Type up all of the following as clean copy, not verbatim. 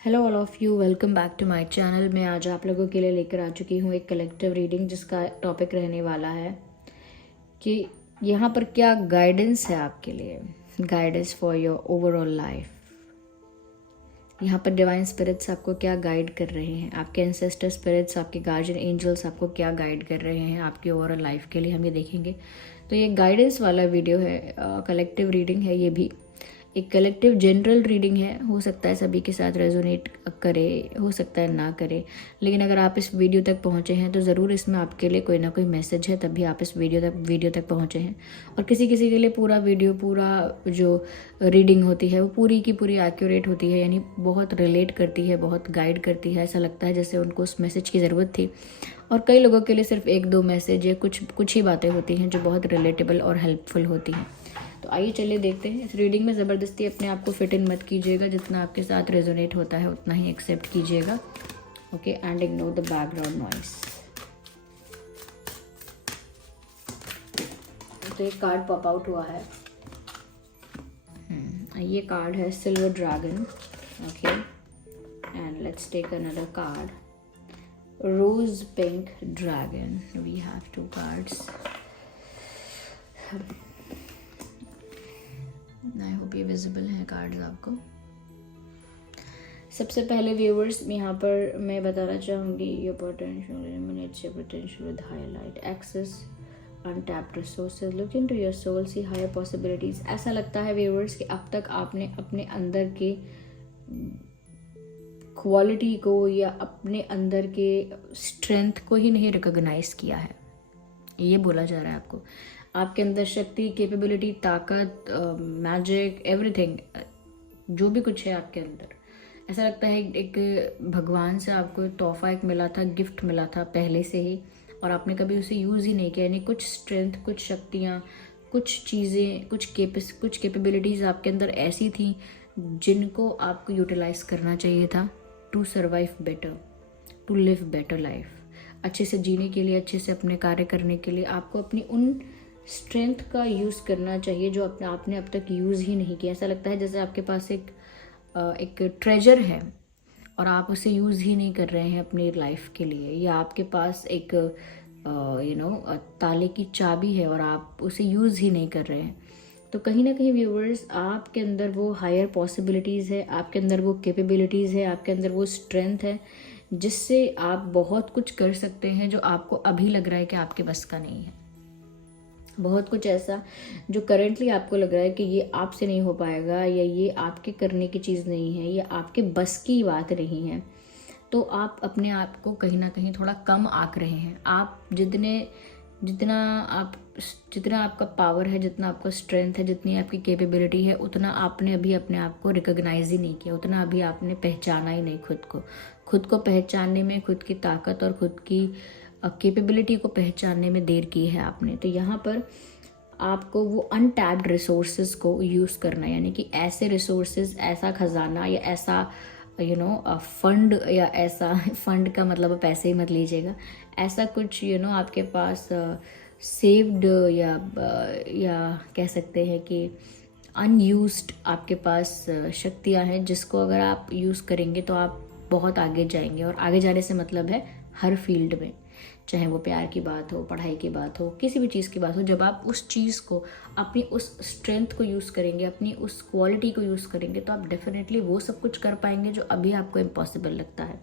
Hello all of you, welcome back to my channel. मैं आज आप लोगों के लिए लेकर आ चुकी हूँ एक कलेक्टिव रीडिंग जिसका टॉपिक रहने वाला है कि यहाँ पर क्या गाइडेंस है आपके लिए, guidance for your overall life. यहाँ पर डिवाइन स्पिरिट्स आपको क्या गाइड कर रहे हैं, आपके एंसेस्टर स्पिरिट्स, आपके गार्जियन एंजल्स आपको क्या गाइड कर रहे हैं आपकी ओवरऑल लाइफ के लिए, हम ये देखेंगे। तो ये गाइडेंस वाला वीडियो है, कलेक्टिव रीडिंग है, ये भी एक कलेक्टिव जनरल रीडिंग है। हो सकता है सभी के साथ रेजोनेट करे, हो सकता है ना करे, लेकिन अगर आप इस वीडियो तक पहुंचे हैं तो ज़रूर इसमें आपके लिए कोई ना कोई मैसेज है, तभी आप इस वीडियो तक पहुंचे हैं। और किसी किसी के लिए पूरा वीडियो, पूरा जो रीडिंग होती है वो पूरी की पूरी एक्यूरेट होती है, यानी बहुत रिलेट करती है, बहुत गाइड करती है। ऐसा लगता है जैसे उनको उस मैसेज की ज़रूरत थी। और कई लोगों के लिए सिर्फ एक दो मैसेज या कुछ ही बातें होती हैं जो बहुत रिलेटेबल और हेल्पफुल होती हैं। तो आइए चलिए देखते हैं। इस रीडिंग में ज़बरदस्ती अपने आप को फिट इन मत कीजिएगा, जितना आपके साथ रेजोनेट होता है उतना ही एक्सेप्ट कीजिएगा। Okay, and ignore the background noise. तो एक कार्ड पॉप आउट हुआ है। ये कार्ड है silver dragon. Okay, and let's take another card, rose pink dragon. We have two cards. I hope ये विजिबल है कार्ड्स आपको। सबसे पहले व्यूअर्स, यहाँ पर मैं बताना चाहूँगी, your potential illuminates your potential with higher light, access untapped resources, look into your soul, see higher possibilities. ऐसा लगता है व्यूअर्स कि अब तक आपने अपने अंदर के क्वालिटी को या अपने अंदर के स्ट्रेंथ को ही नहीं रिकॉग्नाइज किया है। ये बोला जा रहा है आपको। आपके अंदर शक्ति, कैपेबिलिटी, ताकत, मैजिक, एवरीथिंग, जो भी कुछ है आपके अंदर, ऐसा लगता है एक भगवान से आपको तोहफा एक मिला था, गिफ्ट मिला था पहले से ही, और आपने कभी उसे यूज़ ही नहीं किया। यानी कुछ स्ट्रेंथ, कुछ शक्तियाँ, कुछ चीज़ें, कुछ कैपेबिलिटीज़ आपके अंदर ऐसी थी जिनको आपको यूटिलाइज करना चाहिए था to survive better, to live better life. अच्छे से जीने के लिए, अच्छे से अपने कार्य करने के लिए आपको अपनी उन स्ट्रेंथ का यूज़ करना चाहिए जो आपने अब तक यूज़ ही नहीं किया। ऐसा लगता है जैसे आपके पास एक ट्रेजर है और आप उसे यूज़ ही नहीं कर रहे हैं अपनी लाइफ के लिए, या आपके पास एक ताले की चाबी है और आप उसे यूज़ ही नहीं कर रहे हैं। तो कहीं ना कहीं व्यूअर्स, आपके अंदर वो हायर पॉसिबिलिटीज़ है, आपके अंदर वो कैपेबिलिटीज़ है, आपके अंदर वो स्ट्रेंथ है जिससे आप बहुत कुछ कर सकते हैं जो आपको अभी लग रहा है कि आपके बस का नहीं है। बहुत कुछ ऐसा जो करेंटली आपको लग रहा है कि ये आपसे नहीं हो पाएगा, या ये आपके करने की चीज़ नहीं है, या आपके बस की बात नहीं है, तो आप अपने आप को कहीं ना कहीं थोड़ा कम आंक रहे हैं। आप जितना आपका पावर है, जितना आपका स्ट्रेंथ है, जितनी आपकी कैपेबिलिटी है, उतना आपने अभी अपने आप को रिकॉग्नाइज ही नहीं किया, उतना अभी आपने पहचाना ही नहीं खुद को पहचानने में, खुद की ताकत और खुद की कैपेबिलिटी को पहचानने में देर की है आपने। तो यहाँ पर आपको वो अनटैप्ड रिसोर्सेज को यूज़ करना है, यानी कि ऐसे रिसोर्सेज, ऐसा खजाना या ऐसा फंड, या ऐसा फंड का मतलब आप पैसे ही मत लीजिएगा, ऐसा कुछ आपके पास सेव्ड या कह सकते हैं कि अनयूज्ड आपके पास शक्तियाँ हैं जिसको अगर आप यूज़ करेंगे तो आप बहुत आगे जाएंगे। और आगे जाने से मतलब है हर फील्ड में, चाहे वो प्यार की बात हो, पढ़ाई की बात हो, किसी भी चीज़ की बात हो, जब आप उस चीज़ को, अपनी उस स्ट्रेंथ को यूज़ करेंगे, अपनी उस क्वालिटी को यूज़ करेंगे, तो आप डेफिनेटली वो सब कुछ कर पाएंगे जो अभी आपको इम्पॉसिबल लगता है।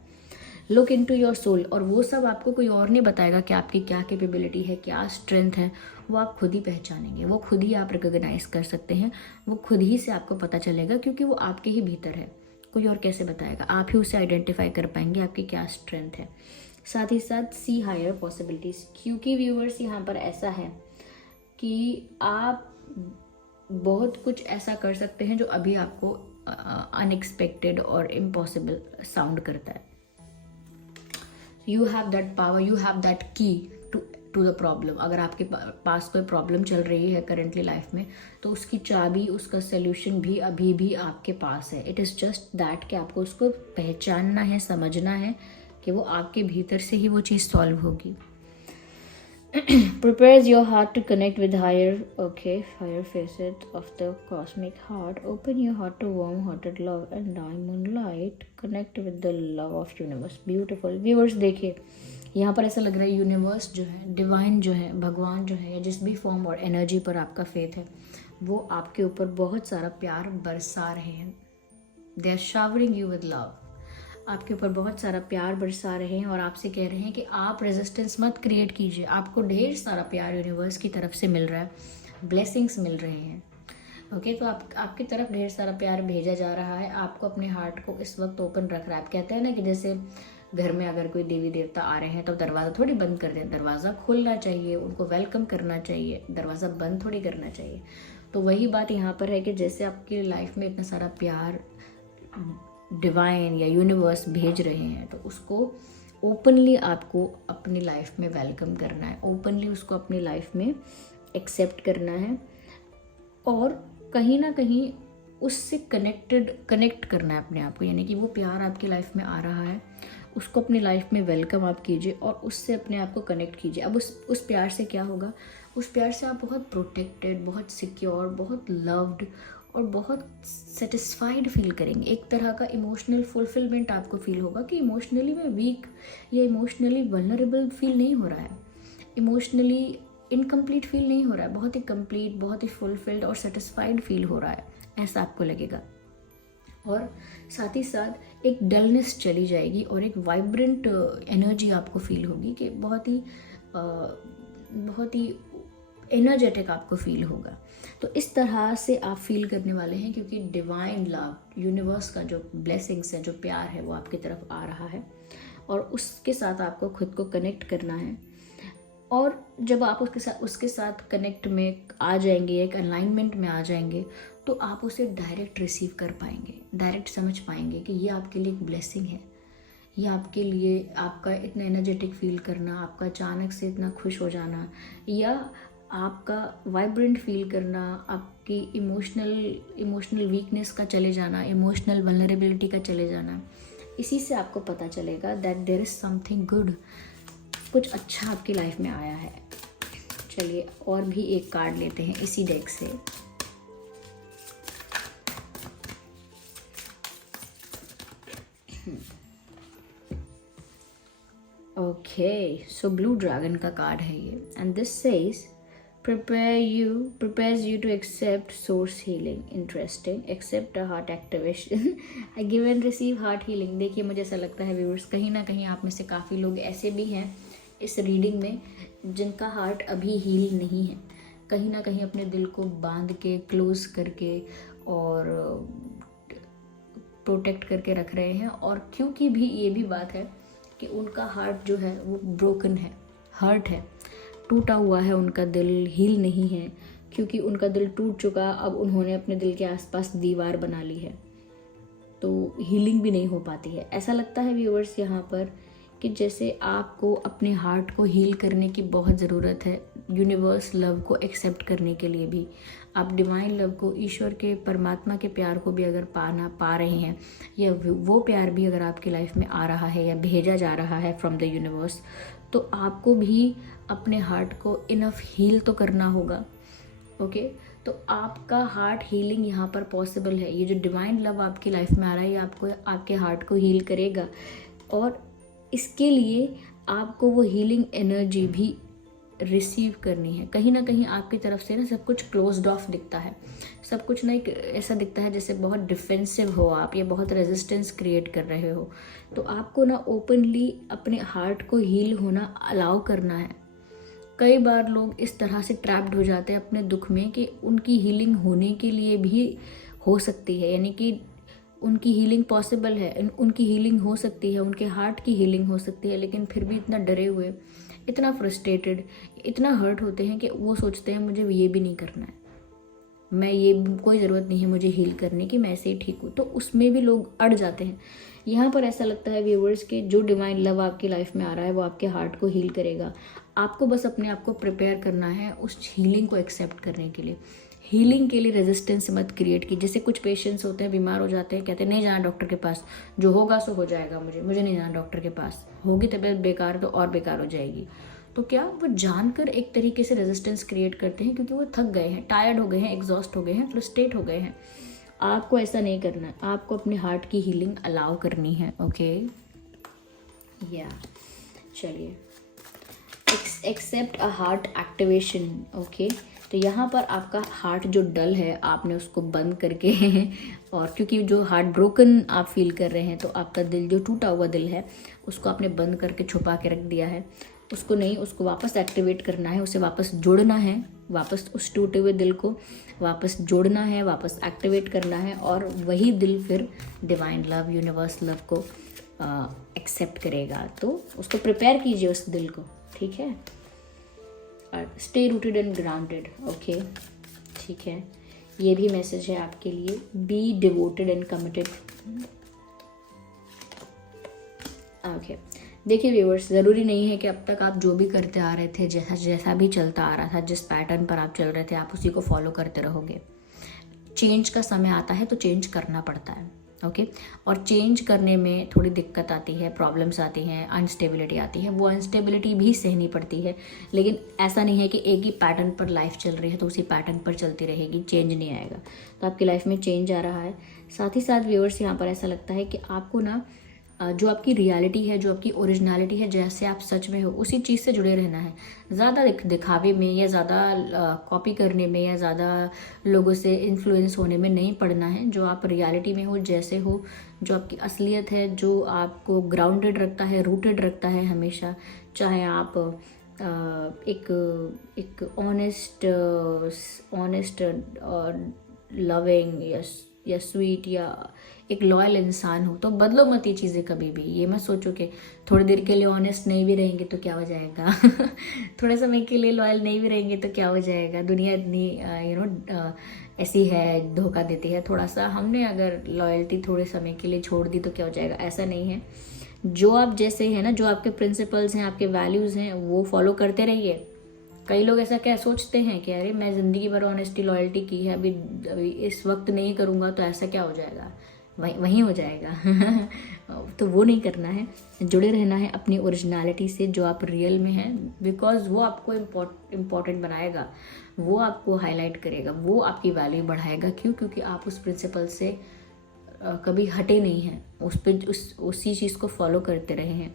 लुक इनटू योर सोल, और वो सब आपको कोई और नहीं बताएगा कि आपकी क्या कैपेबिलिटी है, क्या स्ट्रेंथ है, वो आप खुद ही पहचानेंगे, वो खुद ही आप रिकॉग्नाइज कर सकते हैं, वो खुद ही से आपको पता चलेगा, क्योंकि वो आपके ही भीतर है। कोई और कैसे बताएगा, आप ही उसे आइडेंटिफाई कर पाएंगे आपकी क्या स्ट्रेंथ है। साथ ही साथ सी हायर पॉसिबिलिटीज़, क्योंकि व्यूअर्स यहाँ पर ऐसा है कि आप बहुत कुछ ऐसा कर सकते हैं जो अभी आपको अनएक्सपेक्टेड और इम्पॉसिबल साउंड करता है। You have that power, you have that की टू द प्रॉब्लम। अगर आपके पास कोई प्रॉब्लम चल रही है करेंटली लाइफ में, तो उसकी चाबी, उसका सोल्यूशन भी अभी भी आपके पास है। इट इज़ जस्ट दैट कि आपको उसको पहचानना है, समझना है कि वो आपके भीतर से ही वो चीज़ सॉल्व होगी। prepares your heart to connect with higher facet of the cosmic heart. Open your heart to warm-hearted love and diamond light. Connect with the love of universe. Beautiful. Viewers देखिए, यहाँ पर ऐसा लग रहा है यूनिवर्स जो है, डिवाइन जो है, भगवान जो है, या जिस भी फॉर्म और एनर्जी पर आपका फेथ है, वो आपके ऊपर बहुत सारा प्यार बरसा रहे हैं. They are showering you with love. आपके ऊपर बहुत सारा प्यार बरसा रहे हैं और आपसे कह रहे हैं कि आप रेजिस्टेंस मत क्रिएट कीजिए. आपको ढेर सारा प्यार यूनिवर्स की तरफ से मिल रहा है, ब्लेसिंग्स मिल रहे हैं. ओके, तो आपकी तरफ ढेर सारा प्यार भेजा जा रहा है. आपको अपने हार्ट को इस वक्त ओपन रख रहा है. आप कहते हैं ना कि जैसे घर में अगर कोई देवी देवता आ रहे हैं तो दरवाज़ा थोड़ी बंद कर दें, दरवाज़ा खोलना चाहिए, उनको वेलकम करना चाहिए, दरवाज़ा बंद थोड़ी करना चाहिए. तो वही बात यहाँ पर है कि जैसे आपकी लाइफ में इतना सारा प्यार डिवाइन या यूनिवर्स भेज रहे हैं, तो उसको ओपनली आपको अपनी लाइफ में वेलकम करना है, ओपनली उसको अपनी लाइफ में एक्सेप्ट करना है और कहीं ना कहीं उससे कनेक्ट करना है अपने आप को. यानी कि वो प्यार आपकी लाइफ में आ रहा है, उसको अपनी लाइफ में वेलकम आप कीजिए और उससे अपने आप को कनेक्ट कीजिए. अब उस प्यार से क्या होगा? उस प्यार से आप बहुत प्रोटेक्टेड, बहुत सिक्योर, बहुत लव्ड और बहुत सेटिस्फाइड फील करेंगे. एक तरह का इमोशनल फुलफिलमेंट आपको फील होगा कि इमोशनली मैं वीक या इमोशनली वल्नरेबल फील नहीं हो रहा है, इमोशनली इनकम्प्लीट फील नहीं हो रहा है, बहुत ही कंप्लीट, बहुत ही फुलफिल्ड और सेटिस्फाइड फील हो रहा है, ऐसा आपको लगेगा. और साथ ही साथ एक डलनेस चली जाएगी और एक वाइब्रेंट एनर्जी आपको फील होगी कि बहुत ही एनर्जेटिक आपको फील होगा. तो इस तरह से आप फील करने वाले हैं क्योंकि डिवाइन लव, यूनिवर्स का जो ब्लेसिंग्स है, जो प्यार है, वो आपकी तरफ आ रहा है और उसके साथ आपको खुद को कनेक्ट करना है. और जब आप उसके साथ कनेक्ट में आ जाएंगे, एक अलाइनमेंट में आ जाएंगे, तो आप उसे डायरेक्ट रिसीव कर पाएंगे, डायरेक्ट समझ पाएंगे कि ये आपके लिए एक ब्लेसिंग है. ये आपके लिए आपका इतना एनर्जेटिक फील करना, आपका अचानक से इतना खुश हो जाना या आपका वाइब्रेंट फील करना, आपकी इमोशनल वीकनेस का चले जाना, इमोशनल वल्नरेबिलिटी का चले जाना, इसी से आपको पता चलेगा that there is something good. कुछ अच्छा आपकी लाइफ में आया है. चलिए और भी एक कार्ड लेते हैं इसी डेक से. ओके, सो ब्लू ड्रैगन का कार्ड है ये and this says prepares you to accept source healing. Interesting. Accept a heart activation. I give and receive heart healing. देखिए, मुझे ऐसा लगता है व्यूअर्स, कहीं ना कहीं आप में से काफ़ी लोग ऐसे भी हैं इस रीडिंग में जिनका हार्ट अभी हील नहीं है. कहीं ना कहीं अपने दिल को बांध के, क्लोज करके और प्रोटेक्ट करके रख रहे हैं. और क्योंकि भी ये भी बात है कि उनका हार्ट जो है वो ब्रोकन है, हर्ट है, टूटा हुआ है, उनका दिल हील नहीं है. क्योंकि उनका दिल टूट चुका, अब उन्होंने अपने दिल के आसपास दीवार बना ली है, तो हीलिंग भी नहीं हो पाती है. ऐसा लगता है व्यूअर्स यहाँ पर कि जैसे आपको अपने हार्ट को हील करने की बहुत ज़रूरत है, यूनिवर्स लव को एक्सेप्ट करने के लिए भी. आप डिवाइन लव को, ईश्वर के, परमात्मा के प्यार को भी अगर पा रहे हैं या वो प्यार भी अगर आपकी लाइफ में आ रहा है या भेजा जा रहा है फ्रॉम द यूनिवर्स, तो आपको भी अपने हार्ट को इनफ हील तो करना होगा. ओके, तो आपका हार्ट हीलिंग यहाँ पर पॉसिबल है. ये जो डिवाइन लव आपकी लाइफ में आ रहा है, ये आपको आपके हार्ट को हील करेगा और इसके लिए आपको वो हीलिंग एनर्जी भी रिसीव करनी है. कहीं ना कहीं आपकी तरफ से ना सब कुछ क्लोज्ड ऑफ दिखता है, सब कुछ ना एक ऐसा दिखता है जैसे बहुत डिफेंसिव हो आप, या बहुत रेजिस्टेंस क्रिएट कर रहे हो. तो आपको ना ओपनली अपने हार्ट को हील होना अलाउ करना है. कई बार लोग इस तरह से ट्रैप्ड हो जाते हैं अपने दुख में कि उनकी हीलिंग होने के लिए भी हो सकती है, यानी कि उनकी हीलिंग पॉसिबल है, उनकी हीलिंग हो सकती है, उनके हार्ट की हीलिंग हो सकती है, लेकिन फिर भी इतना डरे हुए, इतना फ्रस्ट्रेटेड, इतना हर्ट होते हैं कि वो सोचते हैं मुझे ये भी नहीं करना है, मैं ये कोई ज़रूरत नहीं है मुझे हील करने की, मैं ऐसे ही ठीक हूँ. तो उसमें भी लोग अड़ जाते हैं. यहाँ पर ऐसा लगता है व्यूअर्स कि जो डिवाइन लव आपकी लाइफ में आ रहा है वो आपके हार्ट को हील करेगा. आपको बस अपने आप को प्रिपेयर करना है उस हीलिंग को एक्सेप्ट करने के लिए. हीलिंग के लिए रेजिस्टेंस मत क्रिएट की. जैसे कुछ पेशेंट्स होते हैं, बीमार हो जाते हैं, कहते हैं नहीं जाना डॉक्टर के पास, जो होगा सो हो जाएगा, मुझे नहीं जाना डॉक्टर के पास, होगी तबीयत बेकार तो और बेकार हो जाएगी. तो क्या वो जानकर एक तरीके से रेजिस्टेंस क्रिएट करते हैं, क्योंकि वो थक गए हैं, टायर्ड हो गए हैं, एग्जॉस्ट हो गए हैं, फ्रस्ट्रेट हो गए हैं। आपको ऐसा नहीं करना है, आपको अपने हार्ट की हीलिंग अलाउ करनी है। ओके या चलिए, accept a heart activation. Okay, तो यहाँ पर आपका हार्ट जो डल है आपने उसको बंद करके और क्योंकि जो हार्ट ब्रोकन आप फील कर रहे हैं, तो आपका दिल जो टूटा हुआ दिल है उसको आपने बंद करके छुपा के रख दिया है। उसको नहीं, उसको वापस एक्टिवेट करना है, उसे वापस जोड़ना है, वापस उस टूटे हुए दिल को वापस जोड़ना है, वापस एक्टिवेट करना है, और वही दिल फिर डिवाइन लव, यूनिवर्स लव को एक्सेप्ट करेगा। तो उसको प्रिपेयर कीजिए उस दिल को, ठीक है। Stay rooted and grounded. Okay, ठीक है, ये भी मैसेज है आपके लिए। Be devoted and committed. Okay, देखिए व्यूअर्स, ज़रूरी नहीं है कि अब तक आप जो भी करते आ रहे थे, जैसा भी चलता आ रहा था, जिस पैटर्न पर आप चल रहे थे, आप उसी को फॉलो करते रहोगे। चेंज का समय आता है तो चेंज करना पड़ता है। ओके, और चेंज करने में थोड़ी दिक्कत आती है, प्रॉब्लम्स आती हैं, अनस्टेबिलिटी आती है, वो अनस्टेबिलिटी भी सहनी पड़ती है। लेकिन ऐसा नहीं है कि एक ही पैटर्न पर लाइफ चल रही है तो उसी पैटर्न पर चलती रहेगी, चेंज नहीं आएगा। तो आपकी लाइफ में चेंज आ रहा है। साथ ही साथ व्यूअर्स, यहाँ पर ऐसा लगता है कि आपको ना जो आपकी रियलिटी है, जो आपकी ओरिजिनलिटी है, जैसे आप सच में हो उसी चीज़ से जुड़े रहना है। ज़्यादा दिखावे में या ज़्यादा कॉपी करने में या ज़्यादा लोगों से इन्फ्लुएंस होने में नहीं पड़ना है। जो आप रियलिटी में हो, जैसे हो, जो आपकी असलियत है, जो आपको ग्राउंडेड रखता है, रूटेड रखता है हमेशा, चाहे आप एक ऑनेस्ट लविंग या स्वीट या एक लॉयल इंसान हो, तो बदलो मत ये चीज़ें कभी भी। ये मत सोचो कि थोड़ी देर के लिए ऑनेस्ट नहीं भी रहेंगे तो क्या हो जाएगा थोड़े समय के लिए लॉयल नहीं भी रहेंगे तो क्या हो जाएगा। दुनिया इतनी ऐसी है, धोखा देती है। थोड़ा सा हमने अगर लॉयल्टी थोड़े समय के लिए छोड़ दी तो क्या हो जाएगा, ऐसा नहीं है। जो आप जैसे हैं ना, जो आपके प्रिंसिपल्स हैं, आपके वैल्यूज़ हैं, वो फॉलो करते रहिए। कई लोग ऐसा क्या सोचते हैं कि अरे मैं ज़िंदगी भर ऑनेस्टी लॉयल्टी की है, अभी इस वक्त नहीं करूँगा तो ऐसा क्या हो जाएगा, वहीं हो जाएगा तो वो नहीं करना है। जुड़े रहना है अपनी ओरिजिनलिटी से, जो आप रियल में हैं, बिकॉज वो आपको इम्पोर्टेंट बनाएगा, वो आपको हाईलाइट करेगा, वो आपकी वैल्यू बढ़ाएगा। क्यों? क्योंकि आप उस प्रिंसिपल से कभी हटे नहीं हैं, उसी चीज़ को फॉलो करते रहे हैं।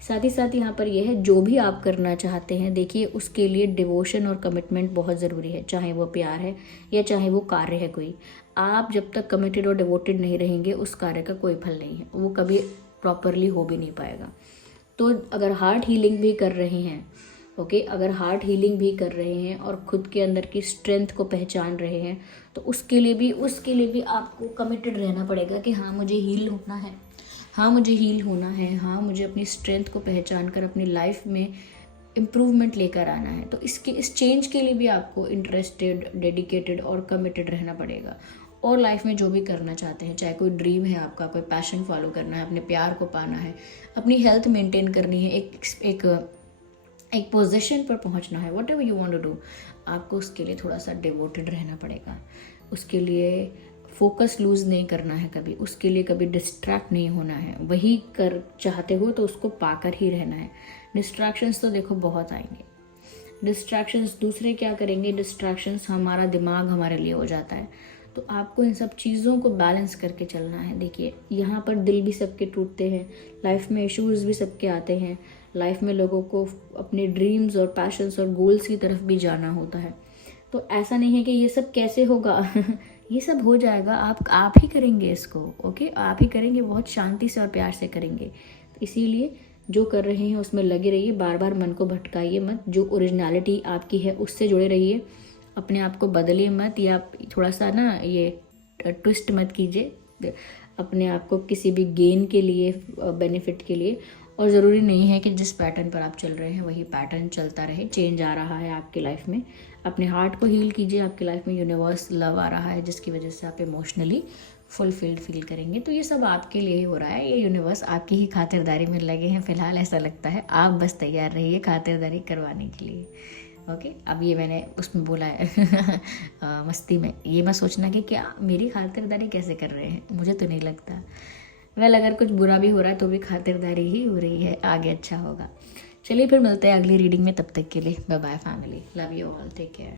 साथ ही साथ यहाँ पर यह है, जो भी आप करना चाहते हैं, देखिए उसके लिए डिवोशन और कमिटमेंट बहुत ज़रूरी है। चाहे वो प्यार है या चाहे वो कार्य है कोई, आप जब तक कमिटेड और डिवोटेड नहीं रहेंगे उस कार्य का कोई फल नहीं है, वो कभी प्रॉपरली हो भी नहीं पाएगा। तो अगर हार्ट हीलिंग भी कर रहे हैं, ओके, अगर हार्ट हीलिंग भी कर रहे हैं और खुद के अंदर की स्ट्रेंथ को पहचान रहे हैं, तो उसके लिए भी आपको कमिटेड रहना पड़ेगा कि हाँ मुझे हील होना है, हाँ मुझे हील होना है, हाँ मुझे अपनी स्ट्रेंथ को पहचान कर अपनी लाइफ में इम्प्रूवमेंट लेकर आना है। तो इस चेंज के लिए भी आपको इंटरेस्टेड, डेडिकेटेड और कमिटेड रहना पड़ेगा। और लाइफ में जो भी करना चाहते हैं, चाहे कोई ड्रीम है आपका, कोई पैशन फॉलो करना है, अपने प्यार को पाना है, अपनी हेल्थ मेंटेन करनी है, एक पोजीशन पर पहुंचना है, whatever you want to do, आपको उसके लिए थोड़ा सा डिवोटेड रहना पड़ेगा। उसके लिए फोकस लूज़ नहीं करना है कभी, उसके लिए कभी डिस्ट्रैक्ट नहीं होना है। वही कर चाहते हो तो उसको पाकर ही रहना है। डिस्ट्रैक्शंस तो देखो बहुत आएंगे, डिस्ट्रैक्शंस दूसरे क्या करेंगे, डिस्ट्रैक्शंस हमारा दिमाग हमारे लिए हो जाता है। तो आपको इन सब चीज़ों को बैलेंस करके चलना है। देखिए यहाँ पर दिल भी सबके टूटते हैं, लाइफ में इश्यूज़ भी सबके आते हैं, लाइफ में लोगों को अपने ड्रीम्स और पैशंस और गोल्स की तरफ भी जाना होता है। तो ऐसा नहीं है कि ये सब कैसे होगा ये सब हो जाएगा, आप ही करेंगे इसको, ओके, आप ही करेंगे, बहुत शांति से और प्यार से करेंगे। तो इसीलिए जो कर रहे हैं उसमें लगे रहिए, बार बार मन को भटकाइए मत, जो ओरिजिनलिटी आपकी है उससे जुड़े रहिए, अपने आप को बदलिए मत, या थोड़ा सा ना ये ट्विस्ट मत कीजिए अपने आप को किसी भी गेन के लिए, बेनिफिट के लिए। और ज़रूरी नहीं है कि जिस पैटर्न पर आप चल रहे हैं वही पैटर्न चलता रहे। चेंज आ रहा है आपकी लाइफ में, अपने हार्ट को हील कीजिए। आपकी लाइफ में यूनिवर्स लव आ रहा है जिसकी वजह से आप इमोशनली फुलफिल्ड फील करेंगे। तो ये सब आपके लिए ही हो रहा है, ये यूनिवर्स आपकी ही खातिरदारी में लगे हैं फिलहाल, ऐसा लगता है। आप बस तैयार रहिए खातिरदारी करवाने के लिए, ओके। अब ये मैंने उसमें बोला है मस्ती में, ये मत सोचना कि क्या मेरी खातिरदारी कैसे कर रहे हैं, मुझे तो नहीं लगता। वेल अगर कुछ बुरा भी हो रहा है तो भी खातिरदारी ही हो रही है, आगे अच्छा होगा। चलिए फिर मिलते हैं अगली रीडिंग में, तब तक के लिए bye bye family, love you all, take care.